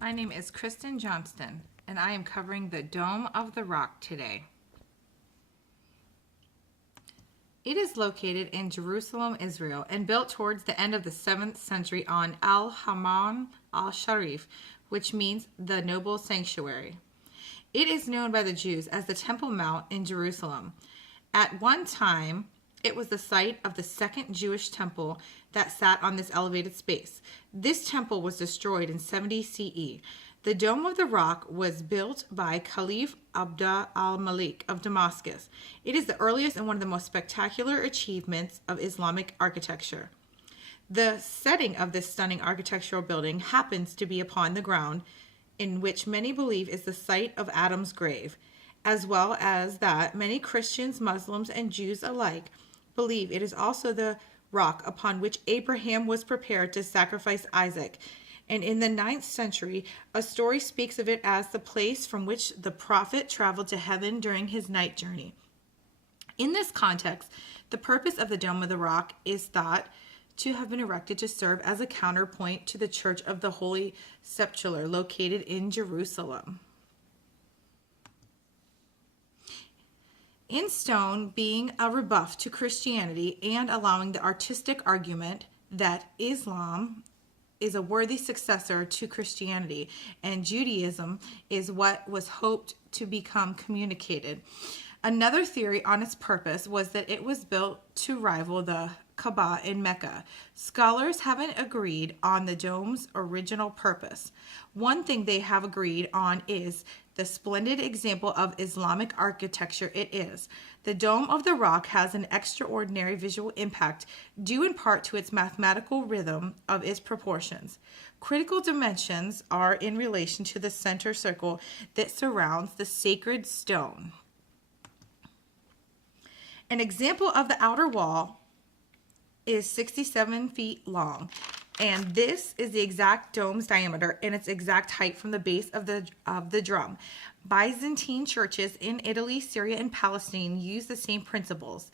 My name is Kristen Johnston, and I am covering the Dome of the Rock today. It is located in Jerusalem, Israel, and built towards the end of the 7th century on Al-Hammam al-Sharif, which means the noble sanctuary. It is known by the Jews as the Temple Mount in Jerusalem. At one time, it was the site of the second Jewish temple that sat on this elevated space. This temple was destroyed in 70 CE. The Dome of the Rock was built by Caliph Abd al-Malik of Damascus. It is the earliest and one of the most spectacular achievements of Islamic architecture. The setting of this stunning architectural building happens to be upon the ground in which many believe is the site of Adam's grave, as well as that many Christians, Muslims, and Jews alike believe it is also the rock upon which Abraham was prepared to sacrifice Isaac. And in the 9th century, a story speaks of it as the place from which the prophet traveled to heaven during his night journey. In this context, the purpose of the Dome of the Rock is thought to have been erected to serve as a counterpoint to the Church of the Holy Sepulchre located in Jerusalem. In stone, being a rebuff to Christianity and allowing the artistic argument that Islam is a worthy successor to Christianity and Judaism is what was hoped to become communicated. Another theory on its purpose was that it was built to rival the Kaaba in Mecca. Scholars haven't agreed on the dome's original purpose. One thing they have agreed on is the splendid example of Islamic architecture it is. The Dome of the Rock has an extraordinary visual impact due in part to its mathematical rhythm of its proportions. Critical dimensions are in relation to the center circle that surrounds the sacred stone. An example of the outer wall is 67 feet long, and this is the exact dome's diameter and its exact height from the base of the drum. Byzantine churches in Italy, Syria, and Palestine use the same principles,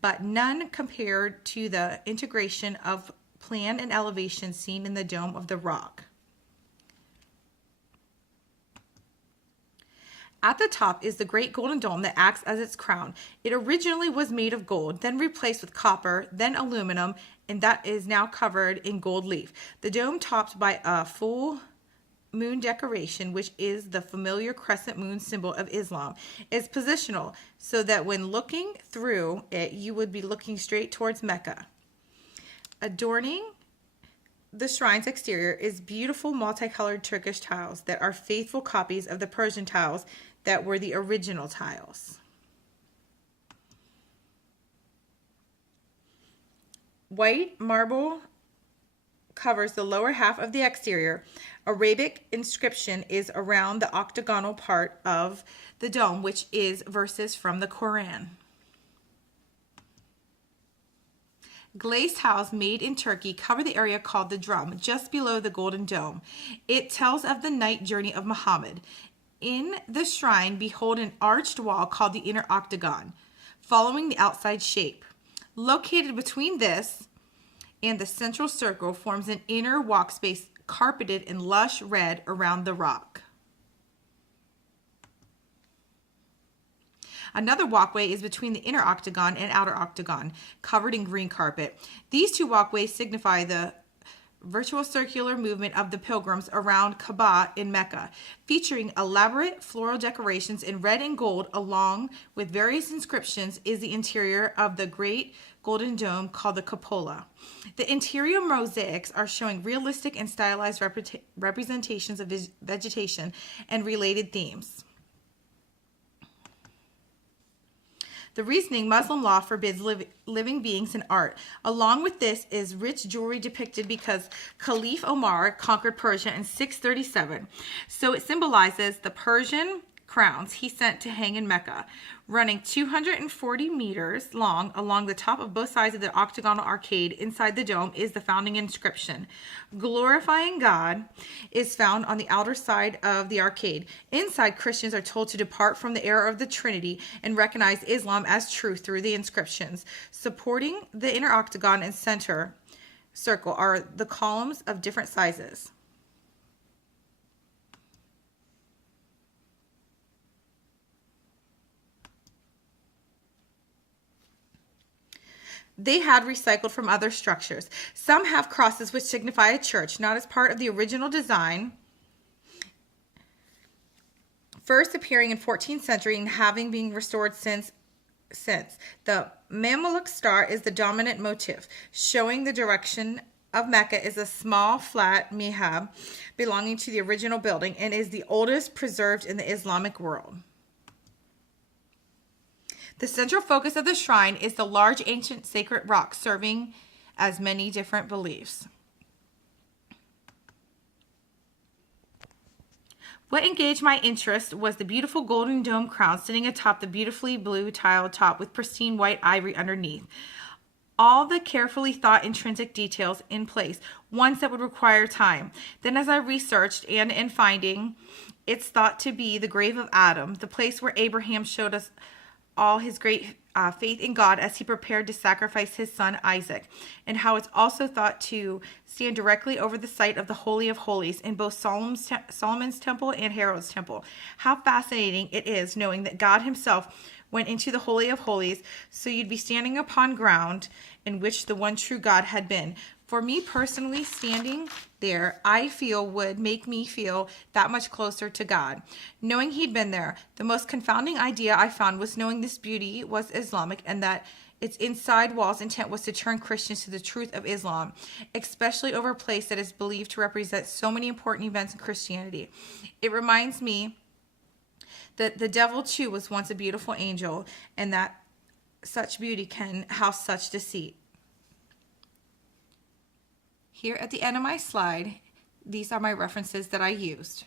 but none compared to the integration of plan and elevation seen in the Dome of the Rock. At the top is the great golden dome that acts as its crown. It originally was made of gold, then replaced with copper, then aluminum, and that is now covered in gold leaf. The dome topped by a full moon decoration, which is the familiar crescent moon symbol of Islam, is positional so that when looking through it, you would be looking straight towards Mecca. Adorning the shrine's exterior is beautiful multicolored Turkish tiles that are faithful copies of the Persian tiles that were the original tiles. White marble covers the lower half of the exterior. Arabic inscription is around the octagonal part of the dome, which is verses from the Quran. Glazed tiles made in Turkey cover the area called the drum, just below the golden dome. It tells of the night journey of Muhammad. In the shrine, behold an arched wall called the inner octagon, following the outside shape. Located between this and the central circle forms an inner walk space carpeted in lush red around the rock. Another walkway is between the inner octagon and outer octagon, covered in green carpet. These two walkways signify the virtual circular movement of the pilgrims around Kaaba in Mecca, featuring elaborate floral decorations in red and gold along with various inscriptions is the interior of the great golden dome called the cupola. The interior mosaics are showing realistic and stylized representations of vegetation and related themes. The reasoning Muslim law forbids living beings in art. Along with this is rich jewelry depicted because Caliph Omar conquered Persia in 637. So it symbolizes the Persian crowns he sent to hang in Mecca. Running 240 meters long along the top of both sides of the octagonal arcade inside the dome is the founding inscription. Glorifying God is found on the outer side of the arcade. Inside, Christians are told to depart from the error of the Trinity and recognize Islam as truth through the inscriptions. Supporting the inner octagon and center circle are the columns of different sizes. they had recycled from other structures. Some have crosses which signify a church, not as part of the original design, first appearing in 14th century and having been restored since. The Mamluk star is the dominant motif, showing the direction of Mecca is a small flat mihrab belonging to the original building and is the oldest preserved in the Islamic world. The central focus of the shrine is the large ancient sacred rock serving as many different beliefs. What engaged my interest was the beautiful golden dome crown sitting atop the beautifully blue tiled top with pristine white ivory underneath. All the carefully thought intrinsic details in place, ones that would require time. Then as I researched and in finding, it's thought to be the grave of Adam, the place where Abraham showed us all his great faith in God as he prepared to sacrifice his son Isaac, and how it's also thought to stand directly over the site of the Holy of Holies in both Solomon's temple and Herod's temple. How fascinating it is knowing that God himself went into the Holy of Holies, so you'd be standing upon ground in which the one true God had been. For me personally, standing there, I feel would make me feel that much closer to God. Knowing he'd been there, the most confounding idea I found was knowing this beauty was Islamic and that its inside walls intent was to turn Christians to the truth of Islam, especially over a place that is believed to represent so many important events in Christianity. It reminds me that the devil too was once a beautiful angel and that such beauty can house such deceit. Here at the end of my slide, these are my references that I used.